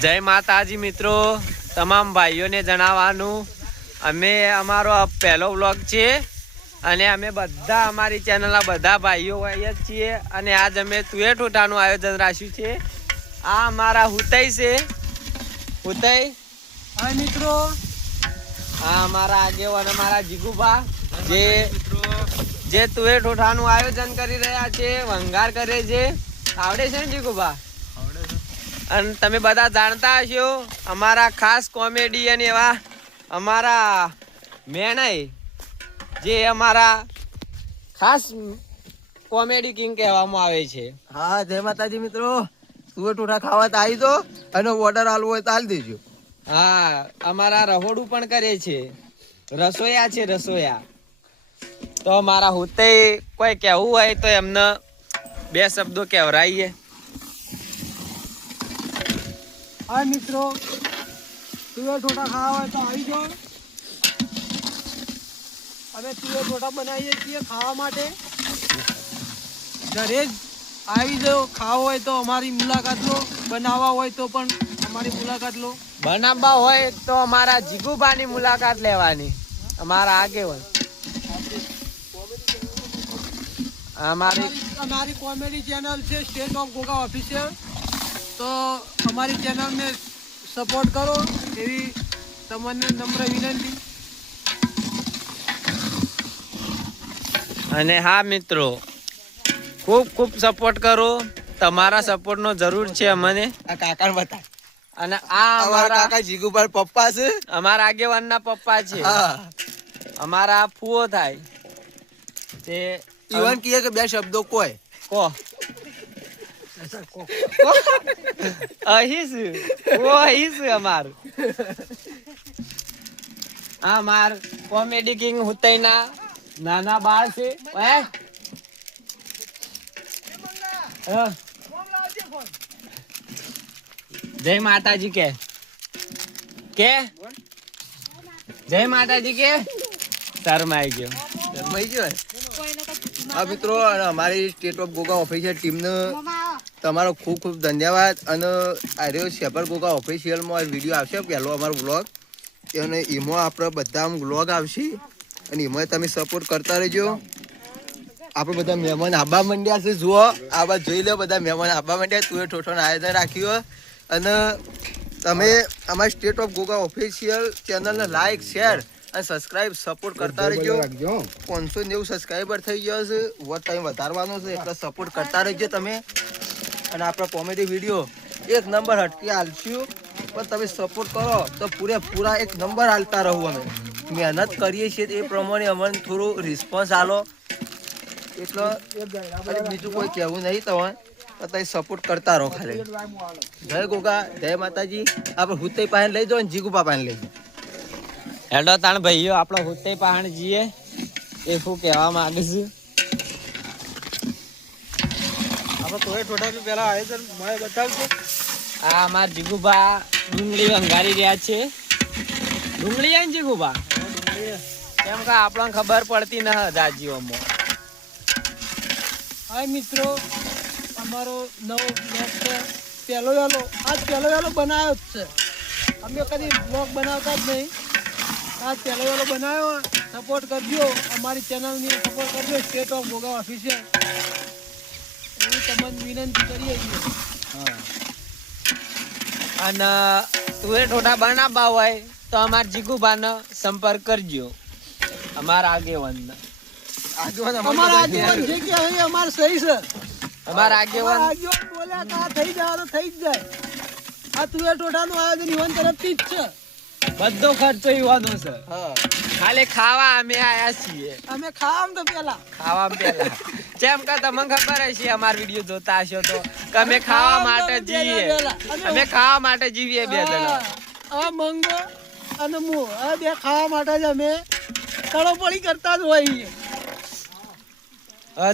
જય માતાજી મિત્રો, તમામ ભાઈઓને જણાવવાનું અમે અમારો પહેલો વ્લોગ છે અને અમે બધા અમારી ચેનલના બધા ભાઈઓ હોય છીએ અને આજ અમે તુવેર ઠોઠાનું આયોજન રાખ્યું છે। આ અમારા હુતઈ છે, હુતઈ હા મિત્રો, આ અમારા આગેવાન અમારા જીગુભા જે તુવેર ઠોઠાનું આયોજન કરી રહ્યા છે, વંગાર કરે છે। આવડે છે ને જીગુભા? અને તમે બધા જાણતા હશો અમારા ખાસ કોમેડિયન એવા અમારા મેણાઈ, જે અમારા ખાસ કોમેડી કિંગ કહેવામાં આવે છે। હા જય માતાજી મિત્રો, તુવેર ઠોઠા ખાવા તો આવી દો અને ઓર્ડર આલવો હોય તો આલી દેજો। હા, અમારા રહોડું પણ કરે છે, રસોયા છે રસોયા। તો અમારા હુતે કોઈ કહેવું હોય તો એમને બે શબ્દો કહેવરાઈએ। હા મિત્રો, તુવેર ઠોઠા ખાવા હોય તો આવી જાઓ। અમે તુવેર ઠોઠા બનાવીએ છીએ ખાવા માટે। ઘરે જ આવી જાઓ, ખાવા હોય તો અમારી મુલાકાત લો, બનાવવા હોય તો પણ અમારી મુલાકાત લો। બનાવવા હોય તો અમારા જીગુભાની મુલાકાત લેવાની, અમારા આગેવાન। અમારી કોમેડી ચેનલ છે સ્ટેટ ઓફ ગોગા ઓફિશિયલ, તો અમારી ચેનલને સપોર્ટ કરો એવી તમને નમ્ર વિનંતી। અને હા મિત્રો, ખૂબ ખૂબ સપોર્ટ કરો, તમારા સપોર્ટનો જરૂર છે અમને। આ કાકા બતા અને આ અમારા કાકા જીગુભાઈ પપ્પા છે, અમારા આગેવાનના પપ્પા છે, અમારા ફુઓ થાય તે ઈવન કહે કે બે શબ્દો કોઈ કો અહીં અમારું આ માર કોમેડી કિંગ હુતઈના નાના બાળ છે। જય માતાજી કે જય માતાજી કે શરમાઈ ગયો। હા મિત્રો, અમારી સ્ટેટ ઓફ ગોગા ઓફિશિયલ ટીમને તમારો ખૂબ ખૂબ ધન્યવાદ। અને આર્યો શેપર ગોગા ઓફિશિયલમાં વિડીયો આવશે પહેલો અમારો બ્લોગ, અને એમાં આપણે બધા બ્લોગ આવશે અને એમાં તમે સપોર્ટ કરતા રહેજો। આપણે બધા મહેમાન આબા માંડ્યા છે, જુઓ આબા જોઈ લો, બધા મહેમાન આબા માંડ્યા, તુવેર ઠોઠાનું આયોજન રાખ્યું। અને તમે અમારી સ્ટેટ ઓફ ગોગા ઓફિશિયલ ચેનલને લાઈક, શેર અને સબસ્ક્રાઇબ સપોર્ટ કરતા રહેજો। 590 સબસ્ક્રાઈબર થઈ ગયો છે, વોટ ટાઈમ વધારવાનો છે, એટલે સપોર્ટ કરતા રહેજો તમે। અને આપણા કોમેડી વિડીયો એક નંબર હટકે હાલશું, પણ તમે સપોર્ટ કરો તો પૂરેપૂરા એક નંબર હાલતા રહું। અમે મહેનત કરીએ છીએ એ પ્રમાણે અમને થોડું રિસ્પોન્સ આલો, એટલે બીજું કોઈ કહેવું નહીં તમને, તમે સપોર્ટ કરતા રહો ખાલી। જય ગોગા, જય માતાજી। આપણે હુતે પાસે લઈ જાઓ ને જીગુપા પાસે લઈ જાઓ। હેડો તાણ ભાઈઓ, આપણો હુતે પહાણ જઈએ, એ શું કહેવા માંગે છે? આપણે તુવેર ઠોઠાનું પહેલા આયોજન મને બતાવજો। આ અમારા જીગુભા ડુંગળી વંગારી રહ્યા છે। ડુંગળી આવીને જીગુભા કેમ કે આપણને ખબર પડતી ન જાજીઓમાં। હા મિત્રો, અમારો નવો બ્લોગ છે, પહેલો વહેલો બનાવ્યો જ છે। અમે કદી બ્લોગ બનાવતા જ નહીં, આજ પહેલો વહેલો બનાવ્યો। સપોર્ટ કરજો, અમારી ચેનલની સપોર્ટ કરજો, સ્ટેટ ઓફ ગોગા ઓફિશિયલ, એવી તમને વિનંતી કરીએ છીએ। અને તુવેર ઠોઠા બનાવવા હોય તો અમારા જીગુભાનો સંપર્ક કરજો, અમારા આગેવાનનો। અમારા આગેવાન જે કે અહીં અમાર સહી છે, અમારા આગેવાન બોલ્યા કે આ થઈ જાય તો થઈ જ જાય। આ તુવેર ઠોઠાનું આયોજન યુવાન તરફથી જ છે, બધો ખર્ચો યુવાનો છે, ખાલી ખાવા અમે આયા છીએ। અમે ખાવામાં તો પેલા જેમ કે તમને ખબર હશે, અમાર વિડીયો જોતા હશો તો કે અમે ખાવા માટે જીવીએ, અમે ખાવા માટે જીવીએ બે જણા। આ મંગો અને હું આ બે ખાવા માટે જ અમે તળોપડી કરતા જ હોઈએ।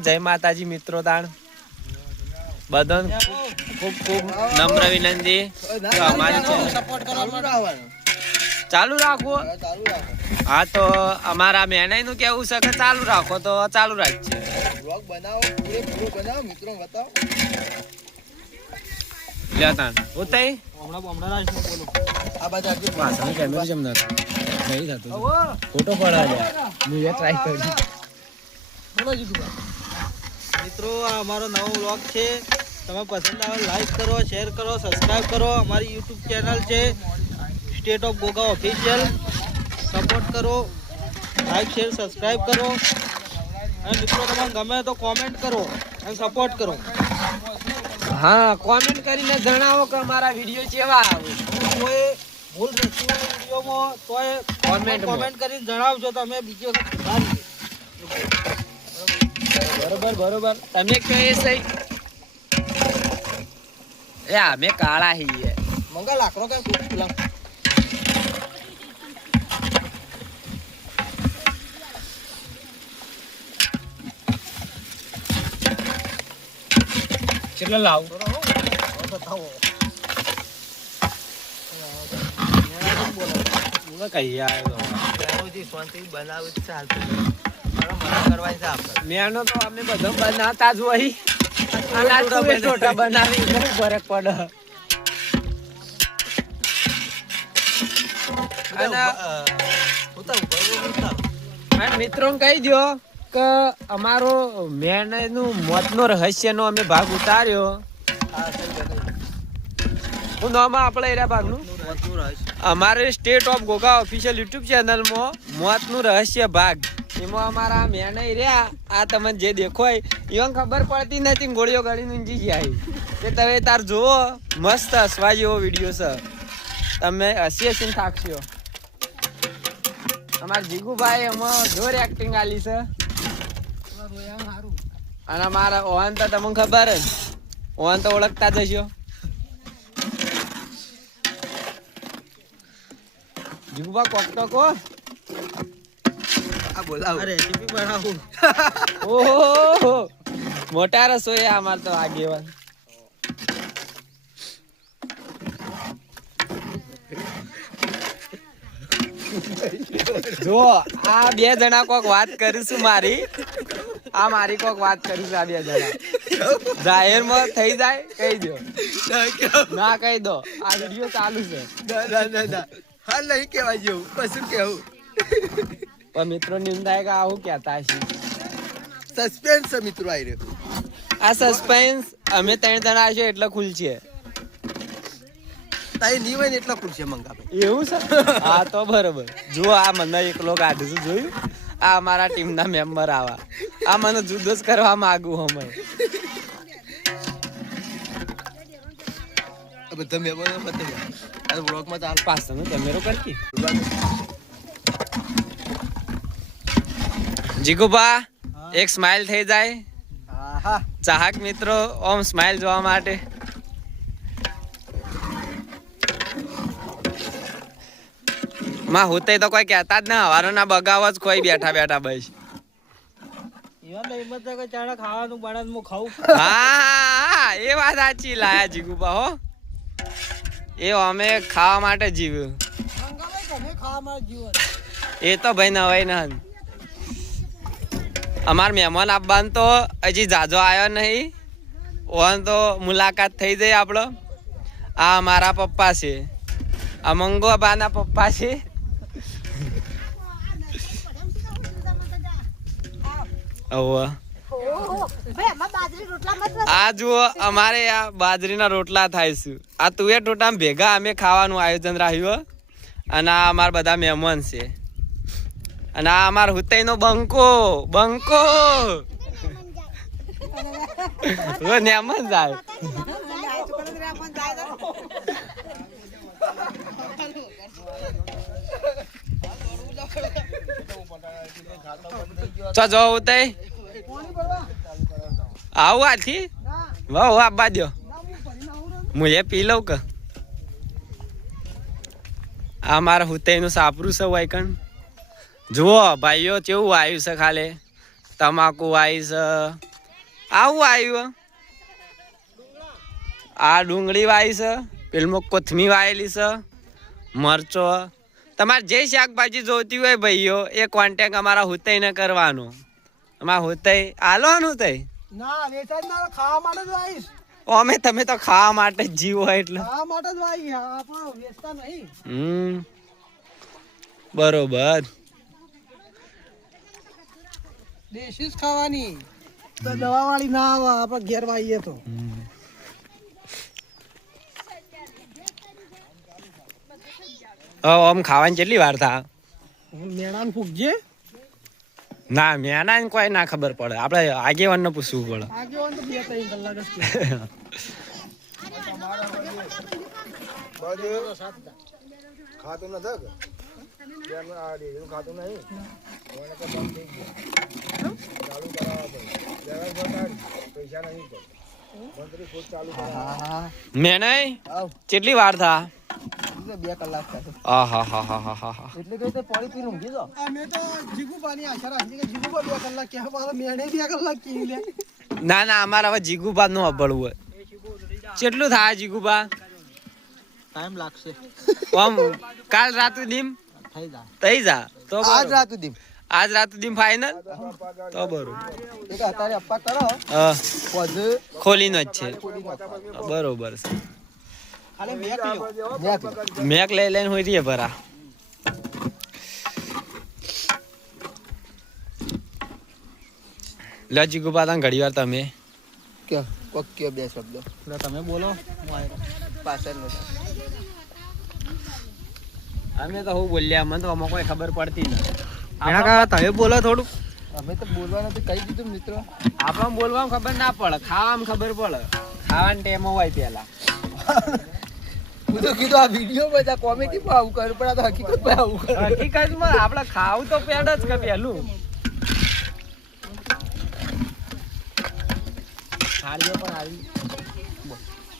જય માતાજી મિત્રો, તાણ બધાને ખૂબ ખૂબ નમ્ર વિનંતી કે અમારી ચેનલ ચાલુ રાખો। હા, તો અમારા મેનાઈ નું કેવું છે કે ચાલુ રાખો, તો ચાલુ રાખજે। બ્લોગ બનાવો, પૂરેપૂરો બનાવો, મિત્રો બતાવો। લે તાન ઉતાઈ આ બધા જે પાછળ કેમેરા જમ ના નહીં થતું ફોટો પડા લે હું એ ટ્રાય કરી મિત્રો આ અમારો નવો વ્લોગ છે. તમે પસંદ આવે લાઈક કરો, શેર કરો, સબસ્ક્રાઇબ કરો. અમારી યુટ્યુબ ચેનલ છે state of Goga official. Support કરો, લાઈક શેર સબસ્ક્રાઇબ કરો. અને મિત્રો તમને ગમે તો કોમેન્ટ કરો અને સપોર્ટ કરો. હા કોમેન્ટ કરીને જણાવો કે અમારા વિડિયો કેવા આવે. કોઈ ભૂલ રહેતી હોય વિડીયોમાં તોય કોમેન્ટ કરીને જણાવજો તો અમે બીજી વખત સુધારીએ. બરોબર તમે કહે સહી એ અમે કાળા હઈએ મંગા લાકડો કઈ ખુલા કેટલા લાવ કઈ શાંતિ બનાવું જ ચાલતું મના કરવાની છે આપણે. મેનો તો અમે બધો બનાવતા જ હોય અને આ તું એ ટોટા બનાવી બહુ ફરક પડે. અને મિત્રોને કહી દો કે અમારો મેન નું મોતનો રહસ્ય નો અમે ભાગ ઉતાર્યો. હું નામ આપણે એરા ભાગનું અમારે state of Goga official YouTube ચેનલમાં મોતનું રહસ્ય ભાગ એમાં અમારા મેન રહ્યા. આ તમને જે દેખો even ખબર પડતી નથી ગોળીઓ ગાડી ઊંચી જાય કે તમે તાર જુઓ મસ્ત હસવા જેવો વિડીયો છે. તમે હસી થાકશો. અમારા જીગુભાઈ એમાં જોર એક્ટિંગ આલી છે. અને અમારા ઓહન તો તમને ખબર જ ઓહન તો ઓળખતા જ હશો. જીગુભા કોક તો કો રેસીપી બનાવું. ઓહો મોટા રસોઈયા અમાર તો આગેવાન. જો આ બે જણા કોક વાત કરીશું મારી કોક વાત કરીશું. આ બે જણા જાહેરમાં થઈ જાય કહી દો ના કહી દો. આ વિડીયો ચાલુ છે. હા નહીં કેવાય જેવું કશું કેવું પણ મિત્રો નિંદાય કે આવું કહેતા છે. સસ્પેન્સ છે મિત્રો. આવી રહ્યો આ સસ્પેન્સ અમે 3 જણા છે એટલે ખુલશે. તાઈ નહીં હોય ને એટલા ખુરશી મંગાવે એવું છે. હા તો બરોબર. જો આ મને એકલો કાઢું છું જોયું. આ અમારા ટીમના મેમ્બર આવા. આ મને જુદો જ કરવા માંગુ અમે. બધા મહેમાનો પતે આ બ્લોગમાં ચાલ પાછળ કેમેરો કરતી જીગુભા એક સ્માઈલ થઈ જાય. હા ચાહક મિત્રો ઓમ સ્માઈલ જોવા માટે. માં હોતે તો કોઈ કહેતા જ ના હવારો ના બગાવ જ કોઈ બેઠા બસ. ચાણા ખાવાનું બનાવ હું ખાઉં. હા એ વાત સાચી લાયા જીગુભા હો. એ અમે ખાવા માટે જીવ્યું. એ તો ભાઈ નવાઈ ના. અમાર મહેમાન આપવાનું તો હજી જાજો આવ્યો નહીં. ઓન તો મુલાકાત થઈ જાય આપણો. આ અમારા પપ્પા છે. આ મંગોબાના પપ્પા છે. આ જુઓ અમારે આ બાજરીના રોટલા થાય છે. આ તુવેર ટોટામાં ભેગા અમે ખાવાનું આયોજન રાખ્યું. અને આ અમારા બધા મહેમાન છે. અને આ અમાર હુતઈનો બંકો નેમન જાય. તો જો હુતઈ આવું આથી વાહ આપવા દો. હું એ પી લઉં કે આ મારા હુતઈનું સાપરું છે વાયકણ. જુઓ ભાઈઓ કેવું આવ્યું છે. ખાલી તમાકુ આવી છે. આવું આવ્યું. આ ડુંગળી વાવી છે. પેલમાં કોથમી વાવેલી છે. મરચો. તમારે જે શાકભાજી જોઈતી હોય ભાઈઓ એ કોન્ટેક અમારા હુતઈને કરવાનો. અમારા હુતઈ આલોનું તઈ ના વેચાઈ ના ખાવા માટે જ આવીશ. અમે તમે તો ખાવા માટે જ જીવો એટલે આ માટે જ ભાઈ આપણો વેચતા નહીં. બરોબર. દેશી જ ખાવાની તો દવા વાળી ના આવે આપણે ઘેર વાઈએ તો. આમ ખાવાની કેટલી વાર થા? મેણાન ફૂગજે. ના મેના કોઈ ના ખબર પડે, આપણે આગેવાન ને પૂછવું પડે. આગેવાન તો 2-3 કલાક જ ખાતું નથી ખાતું નહીં પૈસા નહીં મેનાય કેટલી વાર થા? 2 કલાક થશે. આહાહાહાહાહા. એટલે કઈ તો પાણી પીને ઊંઘી જાઓ. અમે તો જીગુબાની આશા રાખી કે જીગુબા 2 કલાક કે મારા મેણે 2 કલાક કી લે. ના ના, અમારે હવે જીગુબા નું અભળવું હોય. કેટલું થાય જીગુબા? ટાઈમ લાગશે. આમ કાલ રાત દીમ થઈ જાય. થઈ જા તો આજ બરોબર. રાત સુધી આજ રાત દીમ ફાઈનલ તો બરોબર. એક અત્યારે અપ્પા કરો પછી ખોલીનો જ છે. બરોબર છે. ખાલી મેક લ્યો. મેક લઈ લઈને હોય રહીએ ભરા. લે જીગુબા તને ઘડી વાર તમે કે કોક કે 2 શબ્દ એટલે તમે બોલો. હું આયરો. પાછળ નો અમે તો હું બોલ્યા, મને તો આમાં કોઈ ખબર પડતી નથી. મેણા કાકા તમે બોલો થોડું. અમે તો બોલવાનું તો કહી દીધું મિત્રો. આપણને બોલવામાં ખબર ના પડે, ખાવામાં ખબર પડે. ખાવાની ટેમ હોય પેલા. હું તો કીધું આ વિડીયો બધા કોમેડી માં આવું કરું પણ આ તો હકીકત માં આવું કરું. હકીકતમાં આપણે ખાવું તો પેડ જ કે પેલું. થાળીઓ પણ આવી.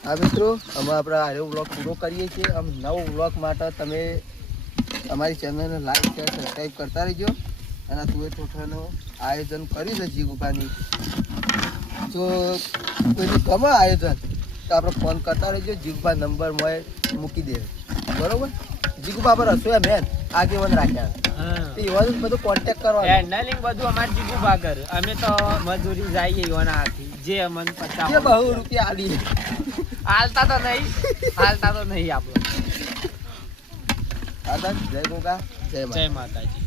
હા મિત્રો, અમે આપણે આ વ્લોગ પૂરો કરીએ છીએ. આમ નવો વ્લોગ માટે તમે અમારી ચેનલને લાઈક શેર સબસ્ક્રાઈબ કરતા રહેજો. અને આ તુવેર ઠોઠાનું આયોજન કર્યું છે જીગુભાની. જો કોઈને ગમે આયોજન તો આપણે ફોન કરતા રહેજો. જીગુભા નંબર મોય મૂકી દે, બરોબર? જીગુભા આપણે રસોયા મેન આગેવાન રાખ્યા તો એવા બધું કોન્ટેક્ટ કરવાનો. હેન્ડલિંગ બધું અમારે જીગુભા કરે. અમે તો મજૂરી જઈએ એવાના હાથી જે અમને જે 50 બહુ રૂપિયા આલી હાલતા તો નહીં આપણે. જય ગોગા, જય માતા. જય માતાજી.